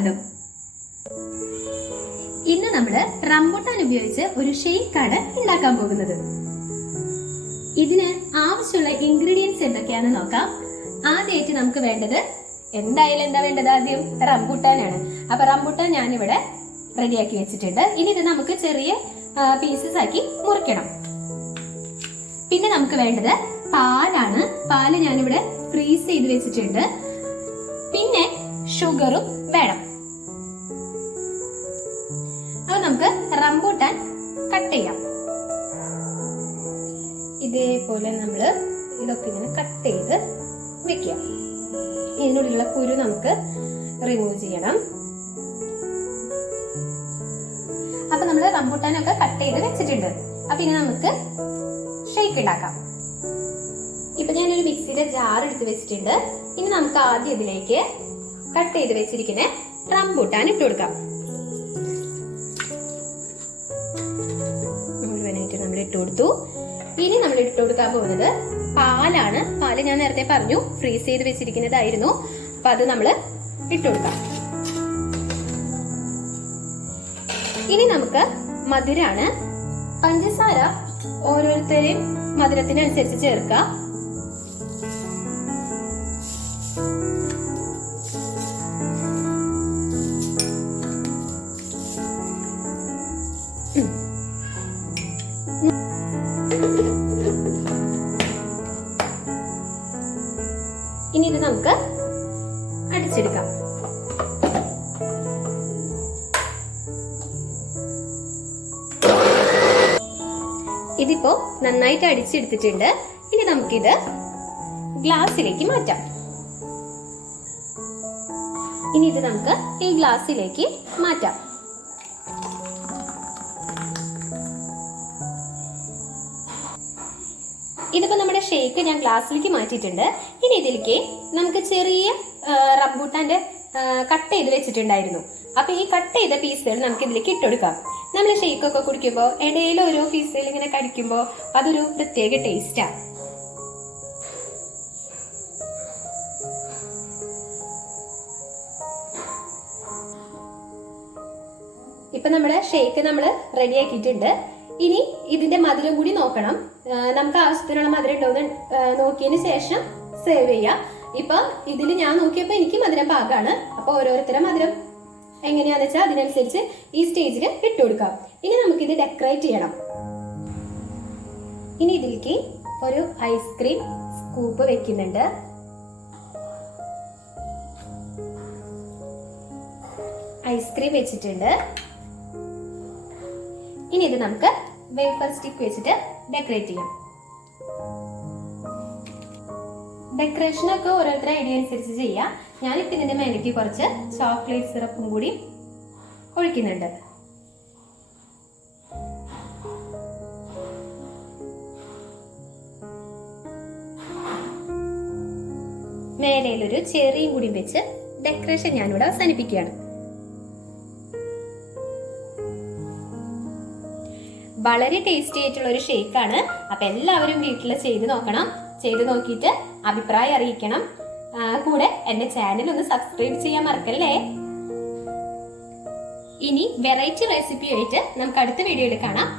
സ്വാഗതം. ഇന്ന് നമ്മൾ റംബുട്ടാൻ ഉപയോഗിച്ച് ഒരു ഷേക്കാണ് ഉണ്ടാക്കാൻ പോകുന്നത്. ഇതിന് ആവശ്യമുള്ള ഇൻഗ്രീഡിയൻസ് എന്തൊക്കെയാണെന്ന് നോക്കാം. ആദ്യമായിട്ട് നമുക്ക് വേണ്ടത് ആദ്യം റംബുട്ടാനാണ്. അപ്പൊ റംബുട്ടാൻ ഞാനിവിടെ റെഡിയാക്കി വെച്ചിട്ടുണ്ട്. ഇനി ഇത് നമുക്ക് ചെറിയ പീസസ് ആക്കി മുറിക്കണം. പിന്നെ നമുക്ക് വേണ്ടത് പാലാണ്. പാല് ഞാനിവിടെ ഫ്രീസ് ചെയ്ത് വെച്ചിട്ടുണ്ട്. പിന്നെ ഷുഗറും വേണം. അപ്പൊ നമുക്ക് റംബുട്ടാൻ കട്ട് ചെയ്യാം. ഇതേപോലെ നമ്മൾ ഇതൊക്കെ ഇങ്ങനെ കട്ട് ചെയ്ത് വെക്കുക. ഇതിനുള്ളിലുള്ള കുരു നമുക്ക് റിമൂവ് ചെയ്യണം. അപ്പൊ നമ്മൾ റംബുട്ടാനൊക്കെ കട്ട് ചെയ്ത് വെച്ചിട്ടുണ്ട്. അപ്പൊ ഇനി നമുക്ക് ഷേക്ക് ഉണ്ടാക്കാം. ഇപ്പൊ ഞാനൊരു മിക്സിയുടെ ജാർ എടുത്ത് വെച്ചിട്ടുണ്ട്. ഇനി നമുക്ക് ആദ്യം ഇതിലേക്ക് കട്ട് ചെയ്ത് വെച്ചിരിക്കുന്ന റംബുട്ടാൻ ഇട്ട് കൊടുക്കാം. മുഴുവനായിട്ട് നമ്മൾ ഇട്ട് കൊടുത്തു. ഇനി നമ്മൾ ഇട്ട് കൊടുക്കാൻ പോകുന്നത് പാലാണ്. പാല് ഞാൻ നേരത്തെ പറഞ്ഞു ഫ്രീസ് ചെയ്ത് വെച്ചിരിക്കുന്നതായിരുന്നു. അപ്പൊ അത് നമ്മൾ ഇട്ട് കൊടുക്കാം. ഇനി നമുക്ക് മധുരാണ്. പഞ്ചസാര ഓരോരുത്തരെയും മധുരത്തിനനുസരിച്ച് ചേർക്കാം. ഇനി ഇത് നമുക്ക് അടിച്ചെടുക്കാം. ഇതിപ്പോ നന്നായിട്ട് അടിച്ചെടുത്തിട്ടുണ്ട്. ഇനി നമുക്കിത് ഗ്ലാസ്സിലേക്ക് മാറ്റാം. ഇനി ഇത് നമുക്ക് ഈ ഗ്ലാസ്സിലേക്ക് മാറ്റാം. ഇതിപ്പോ നമ്മുടെ ഷേക്ക് ഞാൻ ഗ്ലാസ്സിലേക്ക് മാറ്റിയിട്ടുണ്ട്. ഇനി ഇതിലേക്ക് നമുക്ക് ചെറിയ റംബൂട്ടാന്റെ കട്ട് ചെയ്ത് വെച്ചിട്ടുണ്ടായിരുന്നു. അപ്പൊ ഈ കട്ട് ചെയ്ത പീസുകൾ നമുക്ക് ഇതിലേക്ക് ഇട്ടുകൊടുക്കാം. നമ്മൾ ഷേക്കൊക്കെ കുടിക്കുമ്പോൾ ഇടയിൽ ഓരോ പീസുകൾ ഇങ്ങനെ കടിക്കുമ്പോൾ അതൊരു പ്രത്യേക ടേസ്റ്റാ. ഇപ്പൊ നമ്മുടെ ഷേക്ക് നമ്മൾ റെഡിയാക്കിയിട്ടുണ്ട്. ഇനി ഇതിന്റെ മധുരം കൂടി നോക്കണം. നമുക്ക് ആവശ്യത്തിനുള്ള മധുരം ഉണ്ടോന്ന് നോക്കിയതിന് ശേഷം സേവ് ചെയ്യാം. ഇപ്പൊ ഇതിൽ ഞാൻ നോക്കിയപ്പോ എനിക്ക് മധുരം പാകാണ്. അപ്പൊ ഓരോരുത്തരുടെ മധുരം എങ്ങനെയാന്ന് വെച്ചാൽ അതിനനുസരിച്ച് ഈ സ്റ്റേജിൽ ഇട്ട് കൊടുക്കാം. ഇനി നമുക്ക് ഇത് ഡെക്കറേറ്റ് ചെയ്യണം. ഇനി ഇതിലേക്ക് ഒരു ഐസ്ക്രീം സ്കൂപ്പ് വെക്കുന്നുണ്ട്. ഐസ്ക്രീം വെച്ചിട്ടുണ്ട്. ഇനി ഇത് നമുക്ക് വേഫർ സ്റ്റിക്ക് വെച്ചിട്ട് ഡെക്കറേറ്റ് ചെയ്യാം. ഡെക്കറേഷനൊക്കെ ഓരോരുത്തരുടെ ഐഡിയ അനുസരിച്ച് ചെയ്യാം. ഞാനിപ്പോ ഇതിന്റെ മേലേക്ക് കുറച്ച് ചോക്ലേറ്റ് സിറപ്പും കൂടി ഒഴിക്കുന്നുണ്ട്. മേലയിലൊരു ചെറിയും കൂടി വെച്ച് ഡെക്കറേഷൻ ഞാനിവിടെ അവസാനിപ്പിക്കുകയാണ്. വളരെ ടേസ്റ്റി ആയിട്ടുള്ള ഒരു ഷേക്കാണ്. അപ്പൊ എല്ലാവരും വീട്ടിൽ ചെയ്ത് നോക്കണം. ചെയ്ത് നോക്കിയിട്ട് അഭിപ്രായം അറിയിക്കണം. കൂടെ എന്റെ ചാനൽ ഒന്ന് സബ്സ്ക്രൈബ് ചെയ്യാൻ മറക്കല്ലേ. ഇനി വെറൈറ്റി റെസിപ്പി ആയിട്ട് നമുക്ക് അടുത്ത വീഡിയോയിൽ കാണാം.